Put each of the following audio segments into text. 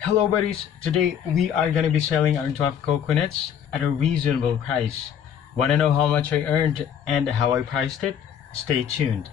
Hello buddies, today we are going to be selling our dwarf coconuts at a reasonable price. Want to know how much I earned and how I priced it? Stay tuned.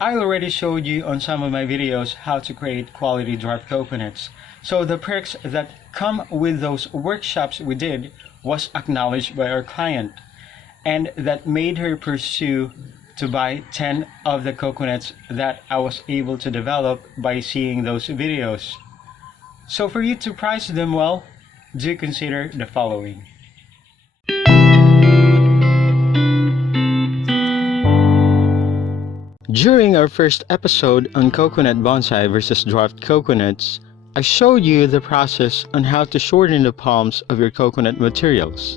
I already showed you on some of my videos how to create quality dwarf coconuts. So the perks that come with those workshops we did was acknowledged by our client, and that made her pursue to buy 10 of the coconuts that I was able to develop by seeing those videos. So for you to price them well, do consider the following. During our first episode on coconut bonsai versus dwarfed coconuts, I showed you the process on how to shorten the palms of your coconut materials.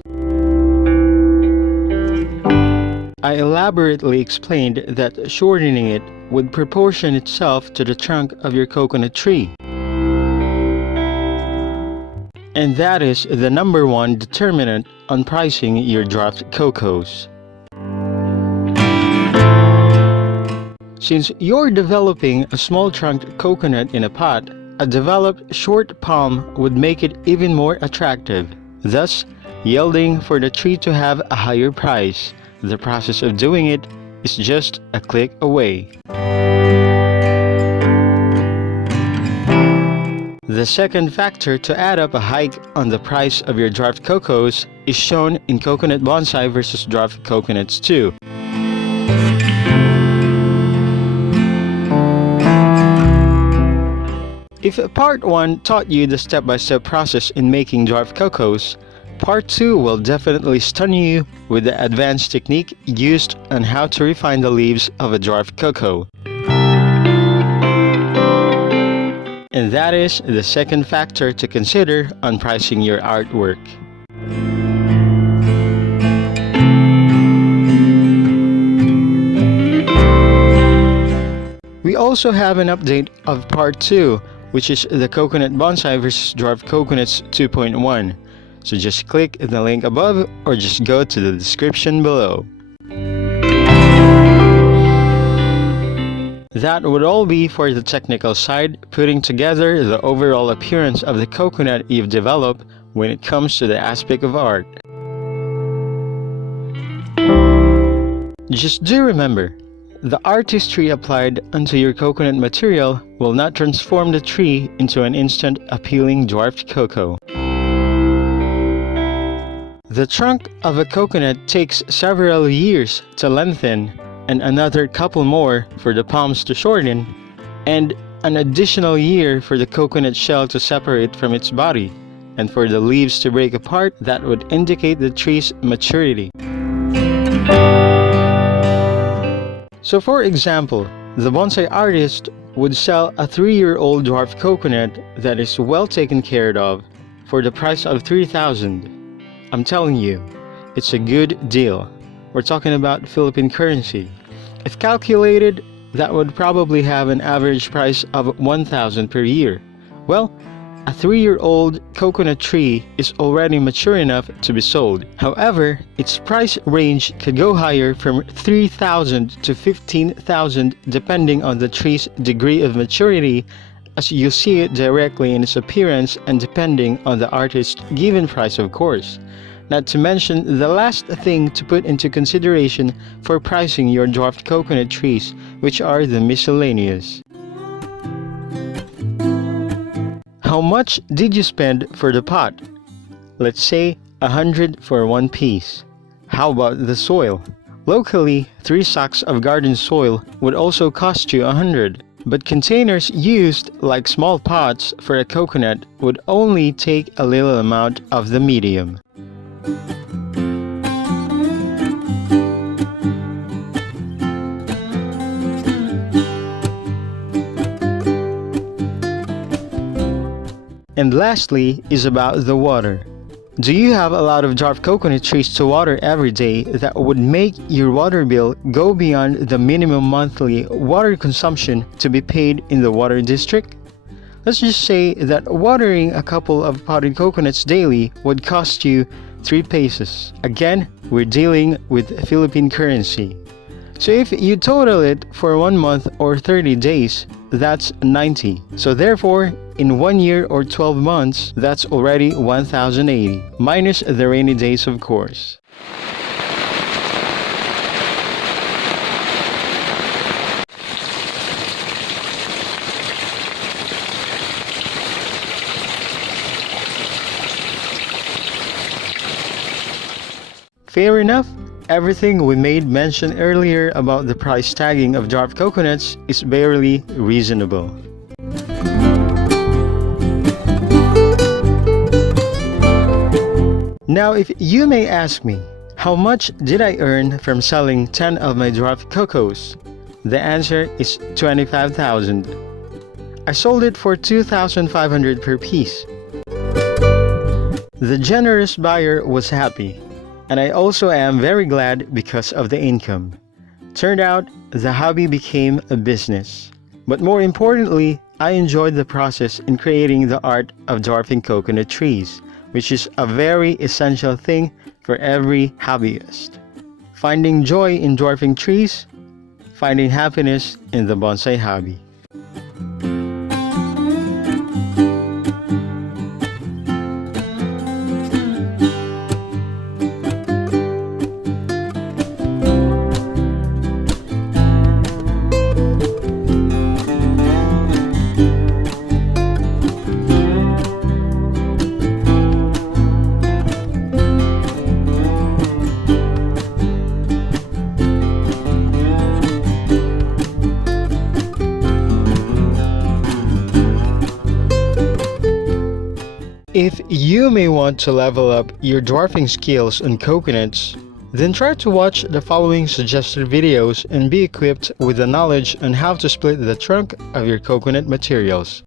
I elaborately explained that shortening it would proportion itself to the trunk of your coconut tree. And that is the number one determinant on pricing your dwarfed cocos. Since you're developing a small trunked coconut in a pot, a developed short palm would make it even more attractive, thus yielding for the tree to have a higher price. The process of doing it is just a click away. The second factor to add up a hike on the price of your dwarfed cocos is shown in coconut bonsai versus dwarfed coconuts too. If part 1 taught you the step-by-step process in making dwarf cocos, part 2 will definitely stun you with the advanced technique used on how to refine the leaves of a dwarf coco. And that is the second factor to consider on pricing your artwork. We also have an update of part 2, which is the coconut bonsai versus dwarf coconuts 2.1. So just click the link above or just go to the description below. That would all be for the technical side, putting together the overall appearance of the coconut you've developed when it comes to the aspect of art. Just do remember, the artistry applied onto your coconut material will not transform the tree into an instant appealing dwarfed coco. The trunk of a coconut takes several years to lengthen, and another couple more for the palms to shorten, and an additional year for the coconut shell to separate from its body, and for the leaves to break apart. That would indicate the tree's maturity. So for example, the bonsai artist would sell a 3-year-old dwarf coconut that is well taken care of for the price of 3,000. I'm telling you, it's a good deal. We're talking about Philippine currency. If calculated, that would probably have an average price of 1,000 per year. Well, a 3-year-old coconut tree is already mature enough to be sold. However, its price range could go higher from 3,000 to 15,000 depending on the tree's degree of maturity, as you see it directly in its appearance and depending on the artist's given price, of course. Not to mention the last thing to put into consideration for pricing your dwarfed coconut trees, which are the miscellaneous. How much did you spend for the pot? Let's say 100 for one piece. How about the soil? Locally, 3 sacks of garden soil would also cost you 100, but containers used like small pots for a coconut would only take a little amount of the medium. And lastly is about the water. Do you have a lot of dwarf coconut trees to water every day that would make your water bill go beyond the minimum monthly water consumption to be paid in the water district? Let's just say that watering a couple of potted coconuts daily would cost you 3 pesos. Again, we're dealing with Philippine currency. So if you total it for 1 month or 30 days, that's 90. So therefore, in 1 year or 12 months, that's already 1,080, minus the rainy days of course. Fair enough, everything we made mention earlier about the price tagging of dwarf coconuts is barely reasonable. Now if you may ask me, how much did I earn from selling 10 of my dwarf cocos? The answer is 25,000. I sold it for 2,500 per piece. The generous buyer was happy. And I also am very glad because of the income. Turned out, the hobby became a business. But more importantly, I enjoyed the process in creating the art of dwarfing coconut trees, which is a very essential thing for every hobbyist. Finding joy in dwarfing trees, finding happiness in the bonsai hobby. If you may want to level up your dwarfing skills on coconuts, then try to watch the following suggested videos and be equipped with the knowledge on how to split the trunk of your coconut materials.